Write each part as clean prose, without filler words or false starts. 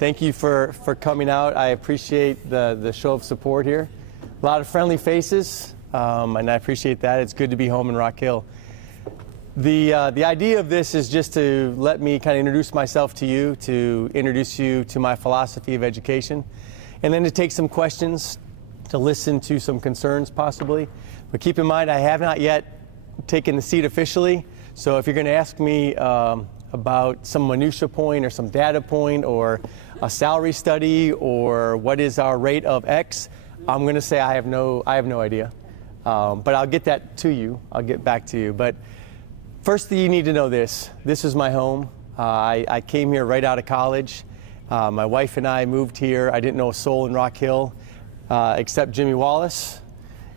Thank you for coming out. I appreciate the show of support here. A lot of friendly faces, and I appreciate that. It's good to be home in Rock Hill. The idea of this is just to let me kind of introduce myself to you, to introduce you to my philosophy of education, and then to take some questions, to listen to some concerns possibly. But keep in mind, I have not yet taken the seat officially, so if you're going to ask me about some minutia point or some data point or a salary study or what is our rate of X, I'm going to say I have no idea. But I'll get that to you. I'll get back to you. But first, you need to know this. This is my home. I came here right out of college. My wife and I moved here. I didn't know a soul in Rock Hill except Jimmy Wallace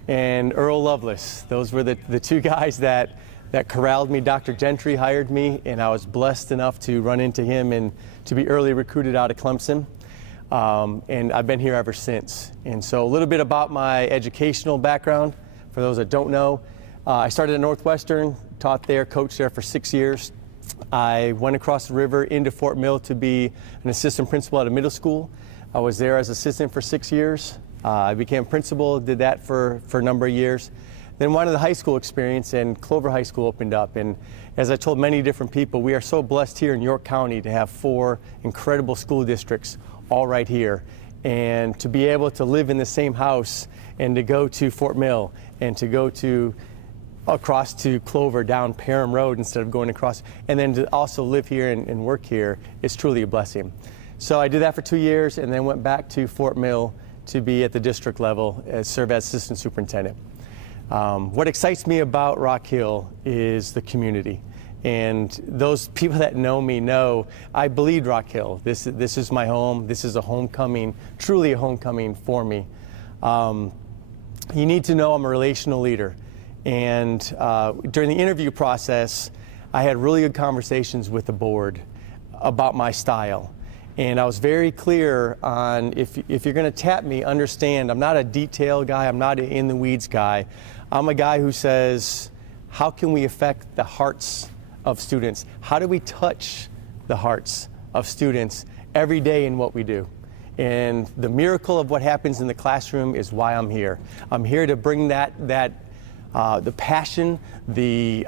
and Earl Lovelace. Those were the two guys that corralled me. Dr. Gentry hired me, and I was blessed enough to run into him and to be early recruited out of Clemson. And I've been here ever since. And so a little bit about my educational background, for those that don't know. I started at Northwestern, taught there, coached there for 6 years. I went across the river into Fort Mill to be an assistant principal at a middle school. I was there as assistant for 6 years. I became principal, did that for a number of years. Then wanted the high school experience, and Clover High School opened up. And as I told many different people, we are so blessed here in York County to have 4 incredible school districts all right here. And to be able to live in the same house and to go to Fort Mill and to go to across to Clover down Parham Road instead of going across, and then to also live here and work here is truly a blessing. So I did that for 2 years and then went back to Fort Mill to be at the district level, serve as assistant superintendent. What excites me about Rock Hill is the community. And those people that know me know I bleed Rock Hill. This is my home. This is a homecoming, truly a homecoming for me. You need to know I'm a relational leader. And during the interview process, I had really good conversations with the board about my style. And I was very clear on if you're going to tap me, understand I'm not a detail guy, I'm not an in the weeds guy. I'm a guy who says, how can we affect the hearts of students? How do we touch the hearts of students every day in what we do? And the miracle of what happens in the classroom is why I'm here. I'm here to bring the passion, the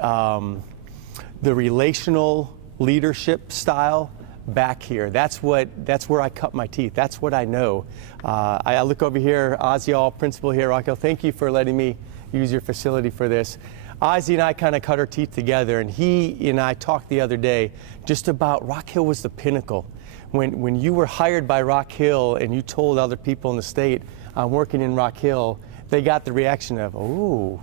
relational leadership style back here. That's where I cut my teeth. That's what I know. I look over here, Ozzy, all principal here, Rock Hill. Thank you for letting me use your facility for this. Ozzy and I kind of cut our teeth together, and he and I talked the other day just about Rock Hill was the pinnacle. When you were hired by Rock Hill and you told other people in the state, I'm working in Rock Hill, they got the reaction of, oh,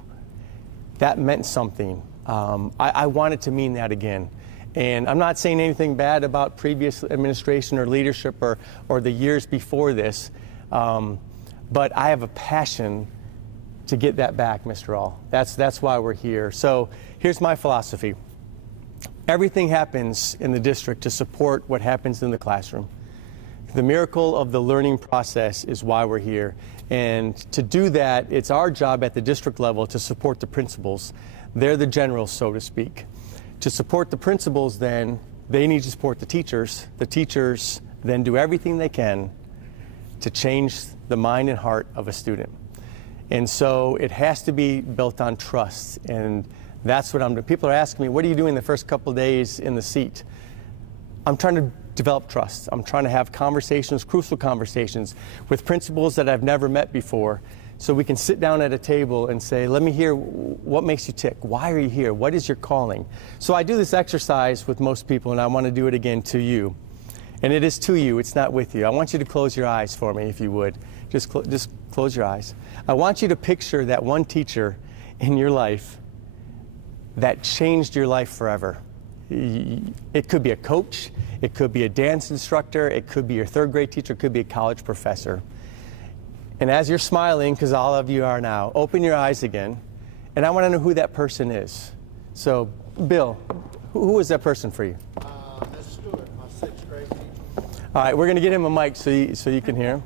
that meant something. I wanted to mean that again. And I'm not saying anything bad about previous administration or leadership or the years before this, but I have a passion to get that back, Mr. All. That's why we're here. So here's my philosophy. Everything happens in the district to support what happens in the classroom. The miracle of the learning process is why we're here. And to do that, it's our job at the district level to support the principals. They're the generals, so to speak. To support the principals, then, they need to support the teachers. The teachers then do everything they can to change the mind and heart of a student. And so it has to be built on trust. And that's what I'm doing. People are asking me, what are you doing the first couple of days in the seat? I'm trying to develop trust. I'm trying to have conversations, crucial conversations, with principals that I've never met before, so we can sit down at a table and say, let me hear what makes you tick. Why are you here? What is your calling? So I do this exercise with most people, and I want to do it again to you. And it is to you. It's not with you. I want you to close your eyes for me, if you would. Just close your eyes. I want you to picture that one teacher in your life that changed your life forever. It could be a coach, it could be a dance instructor, it could be your third grade teacher, it could be a college professor. And as you're smiling, because all of you are now, open your eyes again, and I want to know who that person is. So, Bill, who is that person for you? Miss Stewart, my sixth grade teacher. All right, we're going to get him a mic so you can hear him.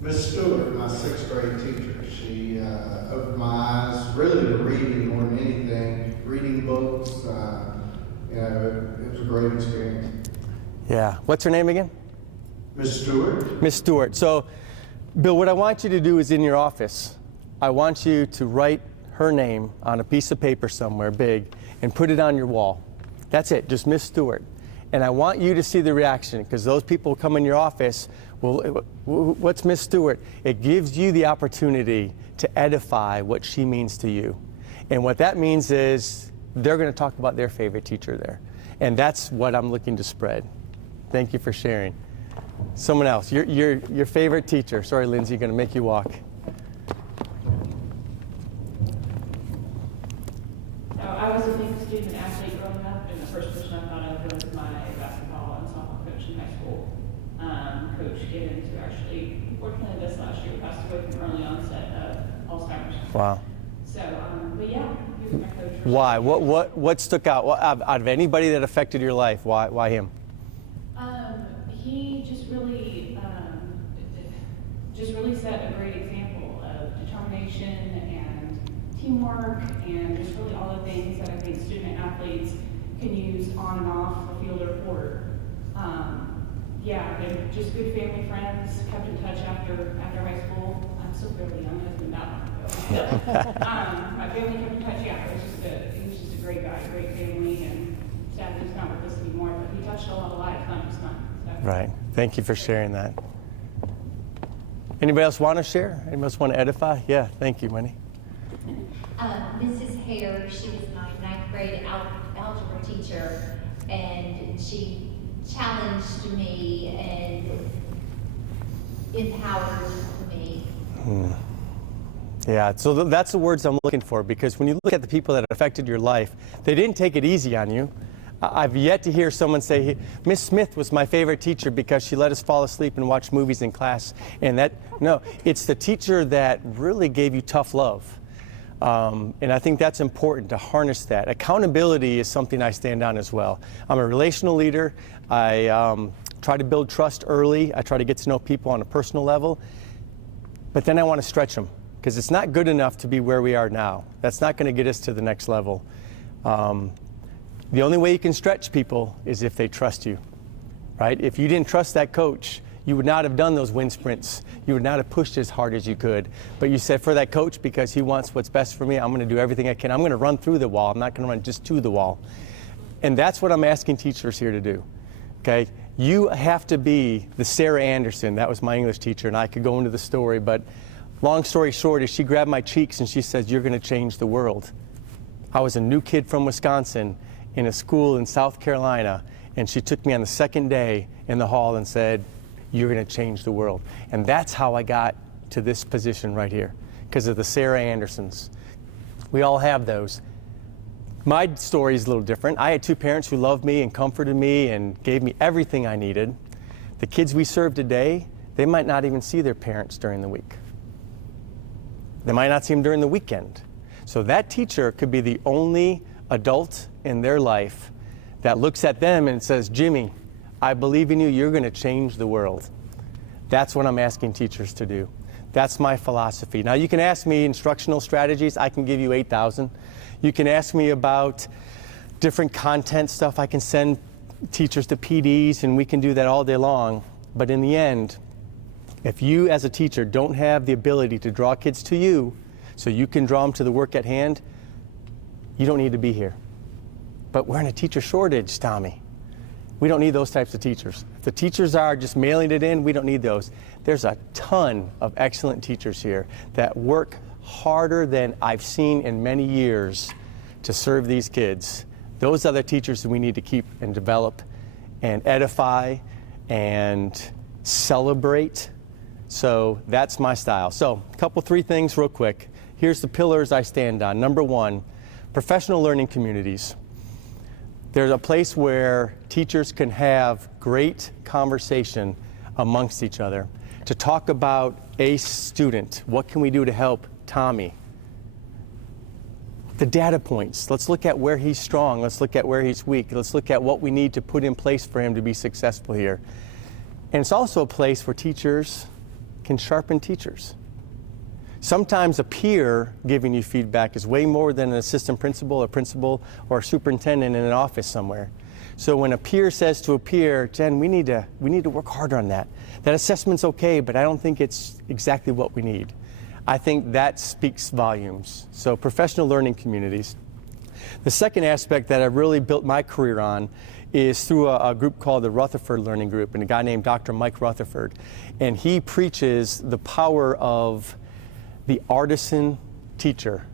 Miss Stewart, my sixth grade teacher. She opened my eyes really to reading more than anything, reading books. It was a great experience. Yeah. What's her name again? Miss Stewart. Miss Stewart. So, Bill, what I want you to do is in your office, I want you to write her name on a piece of paper somewhere big and put it on your wall. That's it, just Miss Stewart. And I want you to see the reaction, because those people who come in your office, well, what's Miss Stewart? It gives you the opportunity to edify what she means to you. And what that means is they're going to talk about their favorite teacher there. And that's what I'm looking to spread. Thank you for sharing. Someone else, your favorite teacher. Sorry, Lindsay, going to make you walk. I was a big student athlete growing up, and the first person I thought of was my basketball and softball coach in high school. Coach Gibbons, who actually, unfortunately, this last year passed away from early onset of Alzheimer's. Wow. So, but yeah, he was my coach. Why? What stuck out? Out of anybody that affected your life, why him? He just really set a great example of determination and teamwork and just really all the things that I think student athletes can use on and off the field or court. They're just good family friends, kept in touch after high school. I'm still fairly young, it hasn't been that long ago. My family kept in touch, he was just a great guy, great family, and sadly he's not with us anymore, but he touched a lot of lives, not just mine. So. Right. Thank you for sharing that. Anybody else want to share? Anybody else want to edify? Yeah, thank you, Winnie. Mrs. Hare, she was my ninth grade algebra teacher, and she challenged me and empowered me. Yeah, so that's the words I'm looking for, because when you look at the people that affected your life, they didn't take it easy on you. I've yet to hear someone say, Miss Smith was my favorite teacher because she let us fall asleep and watch movies in class. And no, it's the teacher that really gave you tough love. And I think that's important to harness that. Accountability is something I stand on as well. I'm a relational leader. I try to build trust early. I try to get to know people on a personal level. But then I want to stretch them, because it's not good enough to be where we are now. That's not going to get us to the next level. The only way you can stretch people is if they trust you, right? If you didn't trust that coach, you would not have done those wind sprints. You would not have pushed as hard as you could. But you said, for that coach, because he wants what's best for me, I'm going to do everything I can. I'm going to run through the wall. I'm not going to run just to the wall. And that's what I'm asking teachers here to do, okay? You have to be the Sarah Anderson. That was my English teacher, and I could go into the story. But long story short is she grabbed my cheeks and she says, you're going to change the world. I was a new kid from Wisconsin in a school in South Carolina, and she took me on the second day in the hall and said, you're going to change the world. And that's how I got to this position right here, because of the Sarah Andersons. We all have those. My story is a little different. I had two parents who loved me and comforted me and gave me everything I needed. The kids we serve today, they might not even see their parents during the week. They might not see them during the weekend. So that teacher could be the only adult in their life that looks at them and says, Jimmy, I believe in you, you're going to change the world. That's what I'm asking teachers to do. That's my philosophy. Now, you can ask me instructional strategies. I can give you 8,000. You can ask me about different content stuff. I can send teachers to PDs, and we can do that all day long. But in the end, if you as a teacher don't have the ability to draw kids to you so you can draw them to the work at hand, you don't need to be here. But we're in a teacher shortage, Tommy. We don't need those types of teachers. If the teachers are just mailing it in, we don't need those. There's a ton of excellent teachers here that work harder than I've seen in many years to serve these kids. Those are the teachers that we need to keep and develop and edify and celebrate. So that's my style. So three things real quick. Here's the pillars I stand on. Number one, professional learning communities. There's a place where teachers can have great conversation amongst each other to talk about a student. What can we do to help Tommy? The data points. Let's look at where he's strong. Let's look at where he's weak. Let's look at what we need to put in place for him to be successful here. And it's also a place where teachers can sharpen teachers. Sometimes a peer giving you feedback is way more than an assistant principal or a superintendent in an office somewhere. So when a peer says to a peer, Jen, we need to work harder on that. That assessment's okay, but I don't think it's exactly what we need. I think that speaks volumes. So professional learning communities. The second aspect that I really built my career on is through a group called the Rutherford Learning Group, and a guy named Dr. Mike Rutherford. And he preaches the power of the artisan teacher.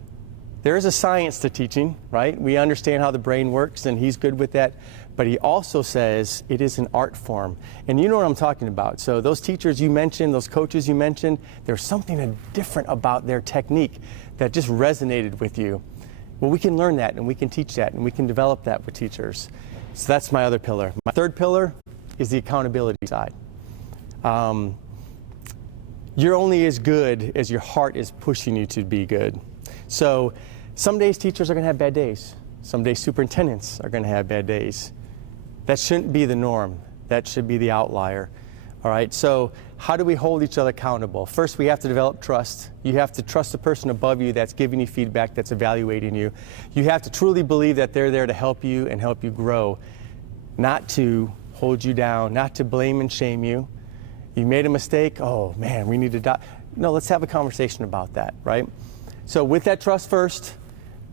There is a science to teaching, right? We understand how the brain works, and he's good with that. But he also says it is an art form. And you know what I'm talking about. So those teachers you mentioned, those coaches you mentioned, there's something different about their technique that just resonated with you. Well, we can learn that, and we can teach that, and we can develop that with teachers. So that's my other pillar. My third pillar is the accountability side. You're only as good as your heart is pushing you to be good. So some days teachers are going to have bad days. Some days superintendents are going to have bad days. That shouldn't be the norm. That should be the outlier. All right, so how do we hold each other accountable? First, we have to develop trust. You have to trust the person above you that's giving you feedback, that's evaluating you. You have to truly believe that they're there to help you and help you grow, not to hold you down, not to blame and shame you. You made a mistake, oh man, we need to die. No, let's have a conversation about that, right? So with that trust first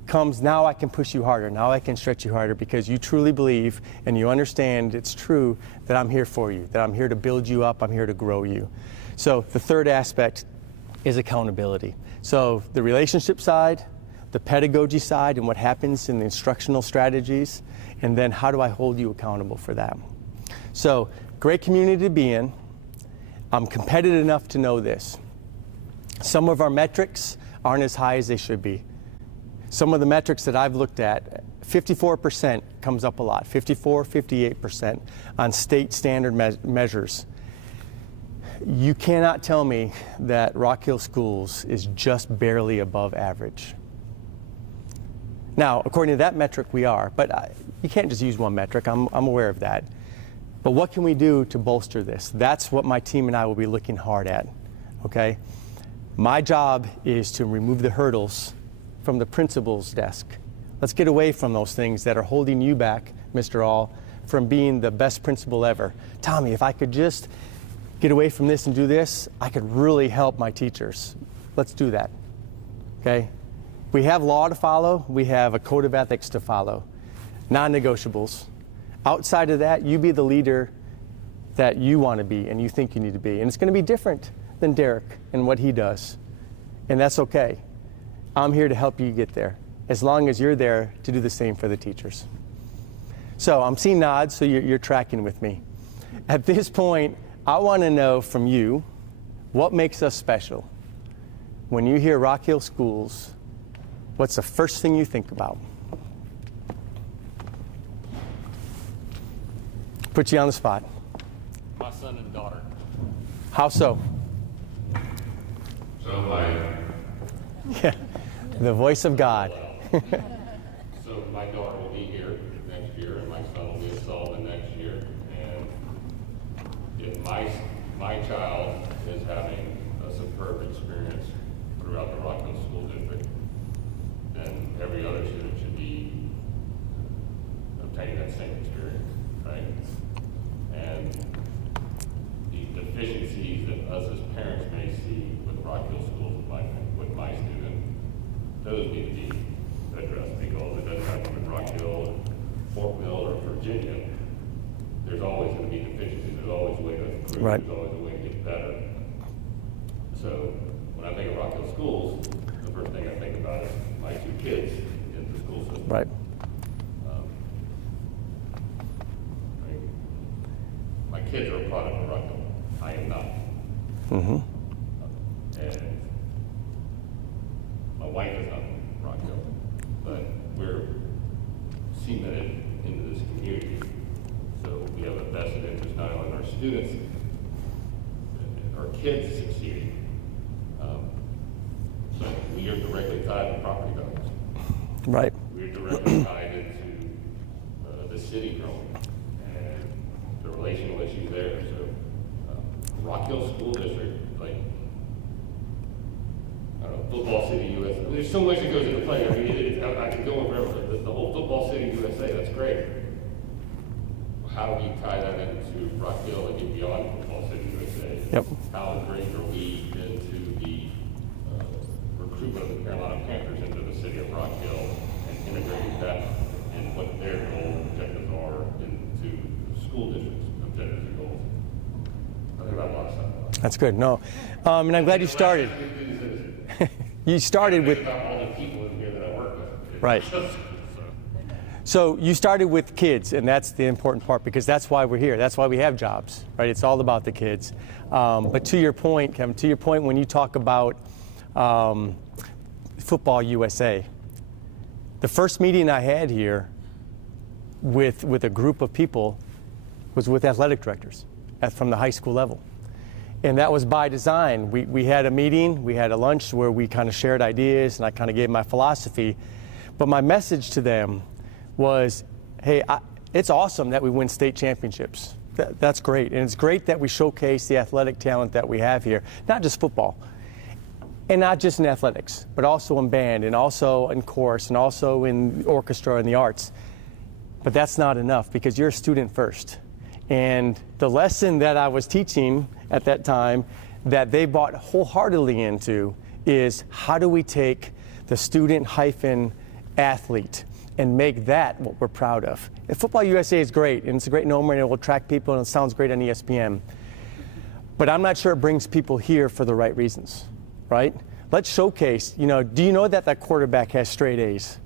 comes, now I can push you harder, now I can stretch you harder, because you truly believe and you understand it's true that I'm here for you, that I'm here to build you up, I'm here to grow you. So the third aspect is accountability. So the relationship side, the pedagogy side, and what happens in the instructional strategies, and then how do I hold you accountable for that? So great community to be in. I'm competitive enough to know this. Some of our metrics aren't as high as they should be. Some of the metrics that I've looked at, 54% comes up a lot, 54, 58% on state standard measures. You cannot tell me that Rock Hill Schools is just barely above average. Now, according to that metric, we are, but you can't just use one metric. I'm aware of that. But what can we do to bolster this? That's what my team and I will be looking hard at, okay? My job is to remove the hurdles from the principal's desk. Let's get away from those things that are holding you back, Mr. All, from being the best principal ever. Tommy, if I could just get away from this and do this, I could really help my teachers. Let's do that, okay? We have law to follow. We have a code of ethics to follow, non-negotiables. Outside of that, you be the leader that you want to be and you think you need to be. And it's going to be different than Derek and what he does. And that's okay. I'm here to help you get there, as long as you're there to do the same for the teachers. So I'm seeing nods, so you're tracking with me. At this point, I want to know from you, what makes us special? When you hear Rock Hill Schools, what's the first thing you think about? Put you on the spot. My son and daughter. How so? So my Yeah, the voice of God. so my daughter will be here next year, and my son will be at Sullivan next year. And if my child is having a superb experience throughout the Rock Hill School District, then every other student should be obtaining that same experience, right? And the deficiencies that us as parents may see with Rock Hill Schools with my student, those need to be addressed, because it doesn't have to be Rock Hill, Fort Mill, or Virginia. There's always going to be deficiencies. There's always a way to improve. Right. There's always a way to get better. So when I think of Rock Hill Schools, the first thing I think about is my two kids in the school system. Right. My kids are a product of Rock Hill. I am not. Mm-hmm. And my wife is not from Rock Hill, but we're cemented into this community. So we have a vested interest not only in our students, our kids succeeding, but we are directly tied to property values. Right. We're directly tied into the city growing and the relational issues there. So Rock Hill School District, like, I don't know, Football City USA. There's so much that goes into play. I mean, I could go on forever. The whole Football City USA, that's great. how do you tie that into Rock Hill and get beyond Football City USA? Yep. How ingrained are we into the recruitment of the Carolina Panthers into the city of Rock Hill and integrating that and what their goals and objectives are into school districts' objectives and goals? I think about a lot of stuff. That's good. No, and I'm glad you started. You started with About all the people in here that I work with. Right. So you started with kids, and that's the important part because that's why we're here. That's why we have jobs, right? It's all about the kids. But to your point, Kevin, to your point, when you talk about Football USA, the first meeting I had here with a group of people was with athletic directors from the high school level. And that was by design. We had a meeting, we had a lunch where we kind of shared ideas and I kind of gave my philosophy. But my message to them was, hey, it's awesome that we win state championships. That's great. And it's great that we showcase the athletic talent that we have here, not just football. And not just in athletics, but also in band and also in chorus and also in orchestra and the arts. But that's not enough because you're a student first. And the lesson that I was teaching at that time that they bought wholeheartedly into is how do we take the student-athlete and make that what we're proud of. And Football USA is great, and it's a great number, and it will attract people, and it sounds great on ESPN. But I'm not sure it brings people here for the right reasons, right? Let's showcase, do you know that quarterback has straight A's?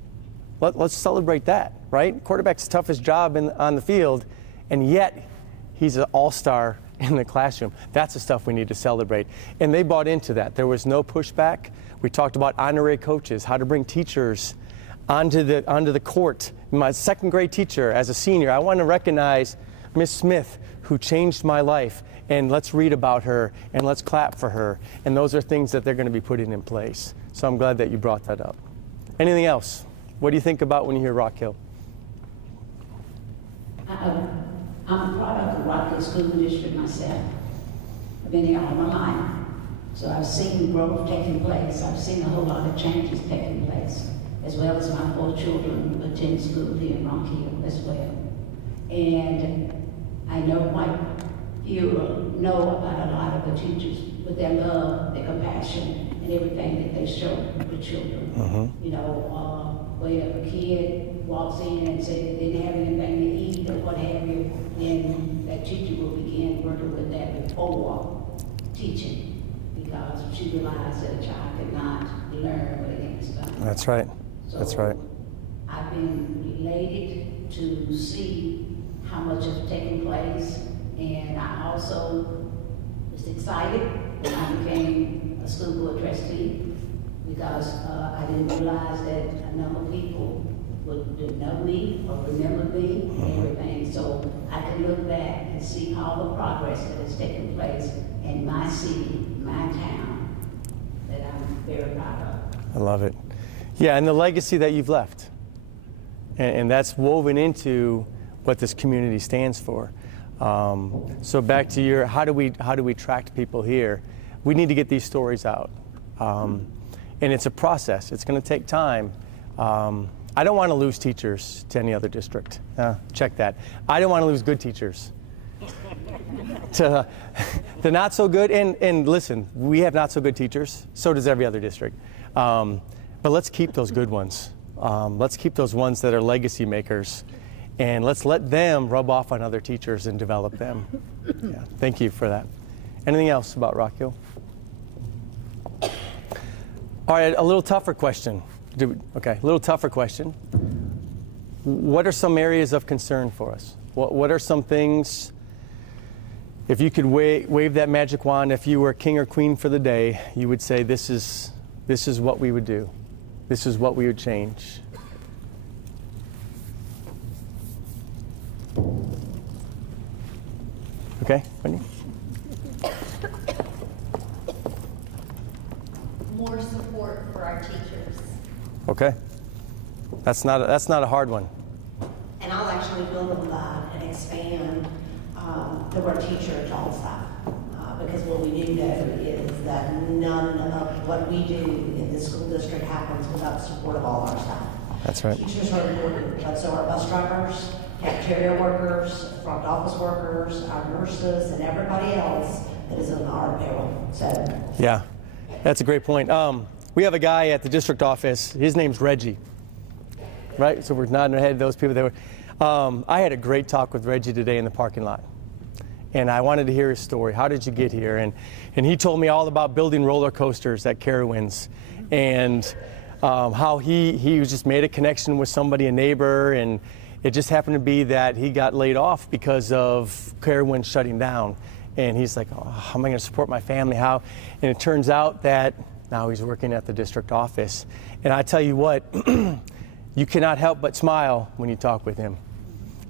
Let's celebrate that, right? Quarterback's the toughest job on the field, and yet he's an all-star in the classroom. That's the stuff we need to celebrate. And they bought into that. There was no pushback. We talked about honorary coaches, how to bring teachers onto the court. My second grade teacher as a senior, I want to recognize Miss Smith, who changed my life, and let's read about her, and let's clap for her. And those are things that they're going to be putting in place. So I'm glad that you brought that up. Anything else? What do you think about when you hear Rock Hill? I'm a product of Rock Hill School District myself. I've been here all my life. So I've seen growth taking place. I've seen a whole lot of changes taking place, as well as my 4 children who attend school here in Rock Hill as well. And I know quite few know about a lot of the teachers with their love, their compassion, and everything that they show the children. Where a kid walks in and says they didn't have anything to eat or what have you, then that teacher will begin working with that before teaching, because she realized that a child could not learn what it is done. That's right. That's right. I've been elated to see how much has taken place, and I also was excited when I became a school board trustee, because I didn't realize that a number of people would know me or remember me and everything. So I can look back and see all the progress that has taken place in my city, my town, that I'm very proud of. I love it. Yeah, and the legacy that you've left. And that's woven into what this community stands for. So back to your, how do we attract people here? We need to get these stories out. And it's a process. It's going to take time. I don't want to lose teachers to any other district. Check that. I don't want to lose good teachers to the not so good. And listen, we have not so good teachers. So does every other district. But let's keep those good ones. Let's keep those ones that are legacy makers. And let's let them rub off on other teachers and develop them. Yeah, thank you for that. Anything else about Rock Hill? All right, a little tougher question. Okay, a little tougher question. What are some areas of concern for us? What are some things, if you could wave that magic wand, if you were king or queen for the day, you would say this is what we would do. This is what we would change. Okay, Wendy? More support for our teachers. Okay. That's not a hard one. And I'll actually build on that and expand the word teacher to all staff. Because what we do know is that none of what we do in the school district happens without the support of all our staff. That's right. Teachers are important, but so are bus drivers, cafeteria workers, front office workers, our nurses, and everybody else that is on our payroll. So, Yeah, that's a great point. We have a guy at the district office. His name's Reggie, right? So we're nodding our head. Those people that were. I had a great talk with Reggie today in the parking lot, and I wanted to hear his story. How did you get here? And he told me all about building roller coasters at Carowinds, and how he was just made a connection with somebody, a neighbor, and it just happened to be that he got laid off because of Carowinds shutting down. And he's like, oh, how am I going to support my family? How? And it turns out that now he's working at the district office. And I tell you what, you cannot help but smile when you talk with him.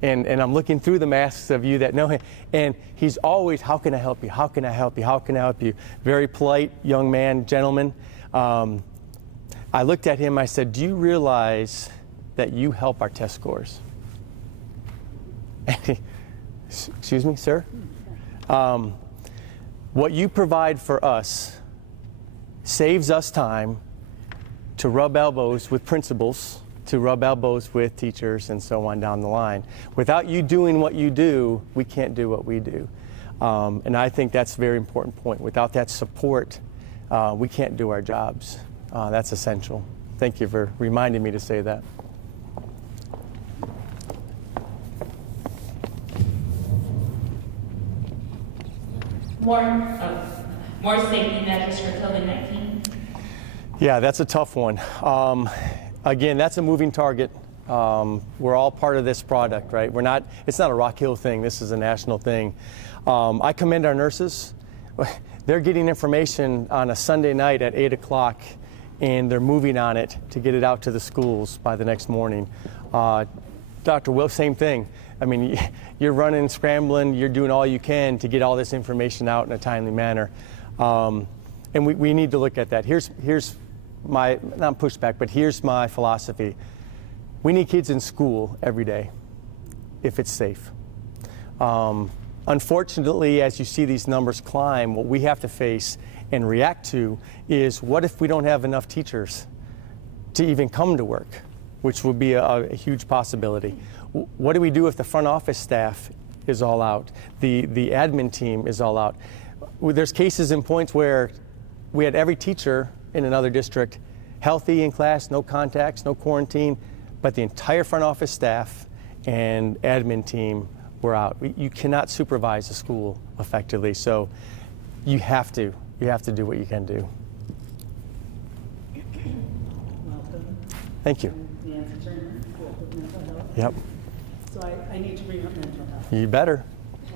And I'm looking through the masks of you that know him. And he's always, how can I help you? How can I help you? How can I help you? Very polite young man, gentleman. I looked at him, I said, do you realize that you help our test scores? Excuse me, sir? What you provide for us saves us time to rub elbows with principals, to rub elbows with teachers, and so on down the line. Without you doing what you do, we can't do what we do. And I think that's a very important point. Without that support, we can't do our jobs. That's essential. Thank you for reminding me to say that. More safety measures for COVID-19? Yeah, that's a tough one. Again, that's a moving target. We're all part of this product, right? It's not a Rock Hill thing. This is a national thing. I commend our nurses. They're getting information on a Sunday night at 8 o'clock, and they're moving on it to get it out to the schools by the next morning. Dr. Will, same thing. I mean, you're running, scrambling, you're doing all you can to get all this information out in a timely manner. And we need to look at that. Here's my, not pushback, but here's my philosophy. We need kids in school every day, if it's safe. Unfortunately, as you see these numbers climb, what we have to face and react to is, what if we don't have enough teachers to even come to work, which would be a huge possibility. What do we do if the front office staff is all out? The admin team is all out. There's cases and points where we had every teacher in another district healthy in class, no contacts, no quarantine, but the entire front office staff and admin team were out. You cannot supervise a school effectively, so you have to do what you can do. Welcome. Thank you. I'm Nancy Turner, Director of Mental Health. Yep. So I need to bring up mental health, You better.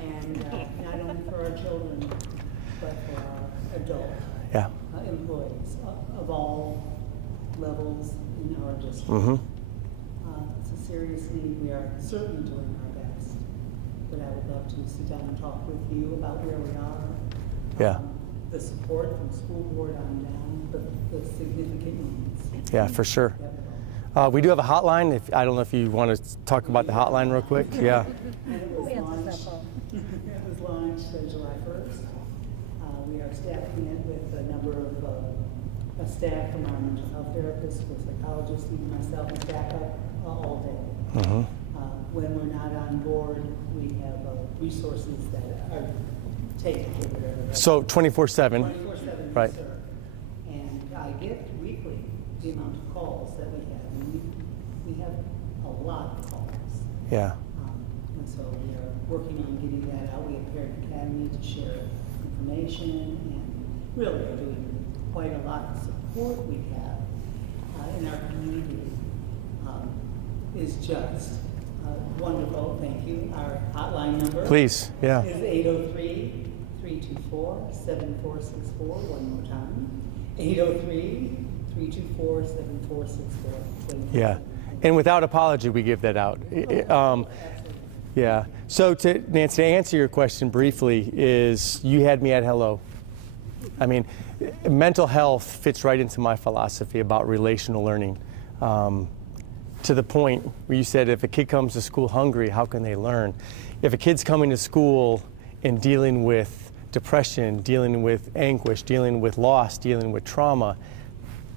and not only for our children, but for our adult Yeah. employees of all levels in our district. Mm-hmm. It's a serious need. We are certainly doing our best, but I would love to sit down and talk with you about where we are. Yeah. The support from school board on down, the significant needs. Yeah, for sure. We do have a hotline. I don't know if you want to talk about the hotline real quick. Yeah. And it was launched July 1st. We are staffing it with a number of staff from our mental health therapists, psychologists, even myself, and backup all day. Mm-hmm. When we're not on board, we have resources that are taken care of it. So 24/7. 24/7, Right. yes, sir. And I get weekly the amount of calls that we have. And we have a lot of calls. Yeah. And so we are working on getting that out. We have Parent Academy to share information, and really are doing quite a lot. The support we have in our community is just wonderful. Thank you. Our hotline number Please. Yeah. is 803-324-7464. One more time. 803-324-7464. Yeah. And without apology, we give that out. Yeah. So Nancy, to answer your question briefly, is you had me at hello. I mean, mental health fits right into my philosophy about relational learning. To the point where you said, if a kid comes to school hungry, how can they learn? If a kid's coming to school and dealing with depression, dealing with anguish, dealing with loss, dealing with trauma,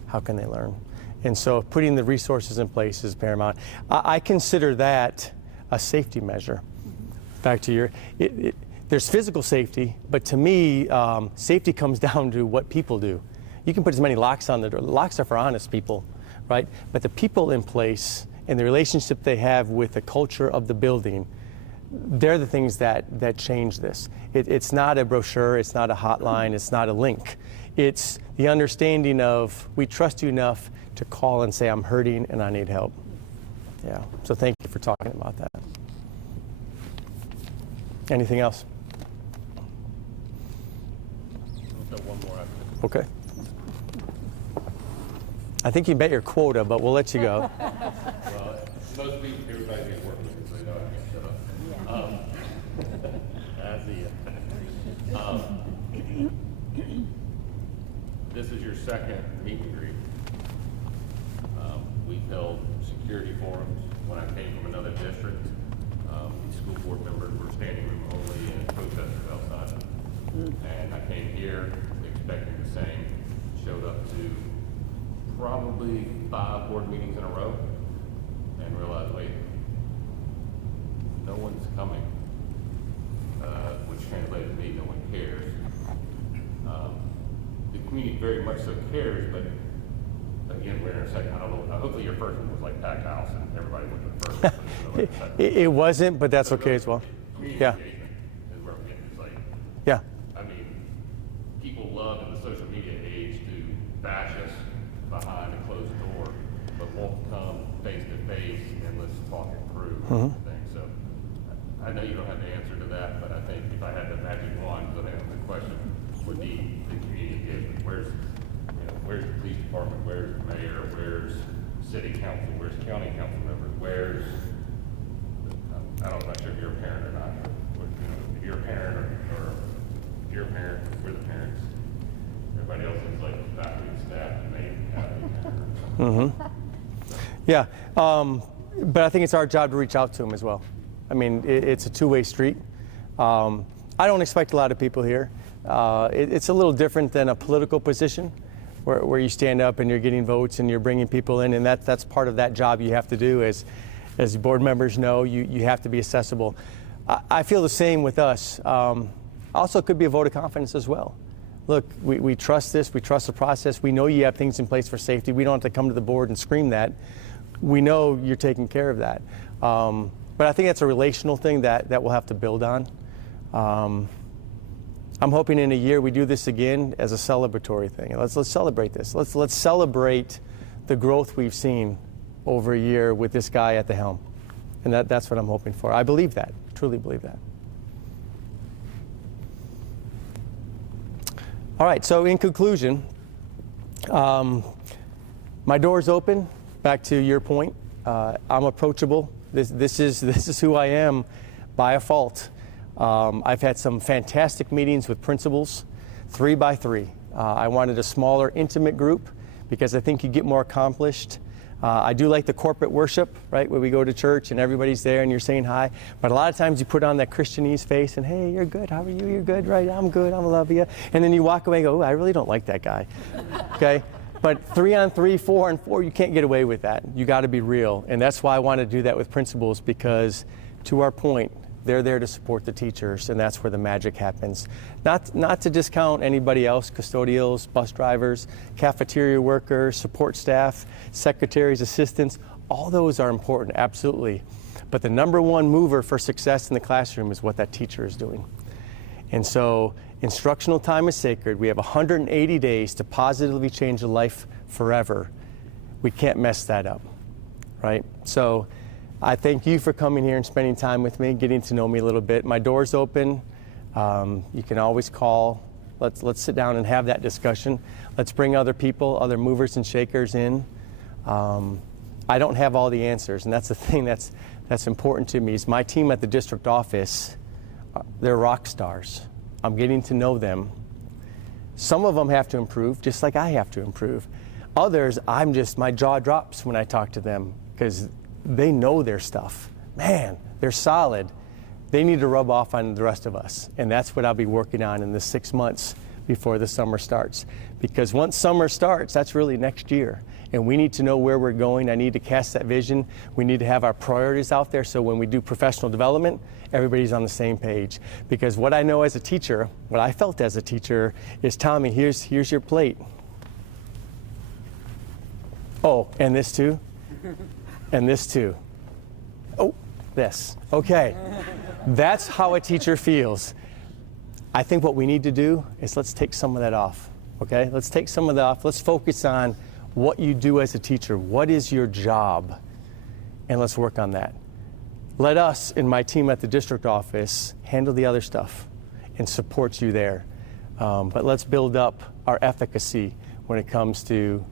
how can they learn? And so putting the resources in place is paramount. I consider that a safety measure. Back to your, there's physical safety, but to me, safety comes down to what people do. You can put as many locks on the door. Locks are for honest people, right? But the people in place and the relationship they have with the culture of the building, they're the things that change this. It's not a brochure, it's not a hotline, it's not a link. It's the understanding of we trust you enough to call and say, I'm hurting and I need help. Yeah, so thank you for talking about that. Anything else? I've got one more. Okay. I think you met your quota, but we'll let you go. Well, most people, everybody gets work with me, so they know I can't shut up. I see it. This is your second meet and greet. We've held security forums when I came from another district. The school board members were standing room only and protesters outside. And I came here expecting the same, showed up to probably 5 board meetings in a row and realized, wait, no one's coming, which translated to me, no one cares. The community very much so cares, but again, we're in a second, I don't know, hopefully your first one was like packed house and everybody went to the first one. It wasn't, but that's okay as well. Community Yeah. engagement is where I'm getting, it's like, Yeah. I mean, people love in the social media age to bash us behind a closed door, but won't come face to face and let's talk it through things. So I know you don't have the answer to that, but I think if I had the magic wand to answer the question, would be the community engagement. Where's the police department? Where's the mayor? Where's city council? Where's county council members? Where's I'm not sure if you're a parent or not. If you're a parent or if you're a parent, we're the parents. Everybody else is like faculty, staff, and Yeah, but I think it's our job to reach out to them as well. I mean, it's a two-way street. I don't expect a lot of people here. It's a little different than a political position where you stand up and you're getting votes and you're bringing people in, and that's part of that job you have to do. As board members know, you have to be accessible. I feel the same with us. Also, it could be a vote of confidence as well. Look, we trust this, we trust the process, we know you have things in place for safety, we don't have to come to the board and scream that. We know you're taking care of that. But I think that's a relational thing that we'll have to build on. I'm hoping in a year we do this again as a celebratory thing. Let's celebrate this. Let's celebrate the growth we've seen over a year with this guy at the helm. And that's what I'm hoping for. I believe that, truly believe that. All right, so in conclusion, my door's open. Back to your point, I'm approachable. This is who I am by default. I've had some fantastic meetings with principals, 3 by 3. I wanted a smaller, intimate group because I think you get more accomplished. I do like the corporate worship, right, where we go to church and everybody's there and you're saying hi. But a lot of times you put on that Christianese face and, hey, you're good. How are you? You're good, right? I'm good. I love you. And then you walk away and go, oh, I really don't like that guy. Okay? But 3 on 3, 4 on 4, you can't get away with that. You got to be real. And that's why I want to do that with principals, because to our point, they're there to support the teachers, and that's where the magic happens. Not to discount anybody else, custodials, bus drivers, cafeteria workers, support staff, secretaries, assistants. All those are important, absolutely. But the number one mover for success in the classroom is what that teacher is doing. And so instructional time is sacred. We have 180 days to positively change a life forever. We can't mess that up, right? So I thank you for coming here and spending time with me, getting to know me a little bit. My door's open. You can always call. Let's sit down and have that discussion. Let's bring other people, other movers and shakers in. I don't have all the answers, and that's the thing that's important to me. Is my team at the district office, they're rock stars. I'm getting to know them. Some of them have to improve, just like I have to improve. Others, my jaw drops when I talk to them because they know their stuff. Man, they're solid. They need to rub off on the rest of us. And that's what I'll be working on in the 6 months before the summer starts. Because once summer starts, that's really next year. And we need to know where we're going. I need to cast that vision. We need to have our priorities out there so when we do professional development, everybody's on the same page. Because what I know as a teacher, what I felt as a teacher is, Tommy, here's your plate. Oh, and this too? And this too. Oh, this. Okay. That's how a teacher feels. I think what we need to do is let's take some of that off. Okay? Let's take some of that off. Let's focus on what you do as a teacher. What is your job? And let's work on that. Let us, in my team at the district office, handle the other stuff and support you there. But let's build up our efficacy when it comes to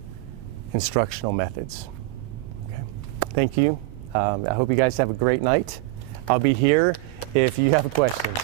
instructional methods. Okay. Thank you. I hope you guys have a great night. I'll be here if you have questions.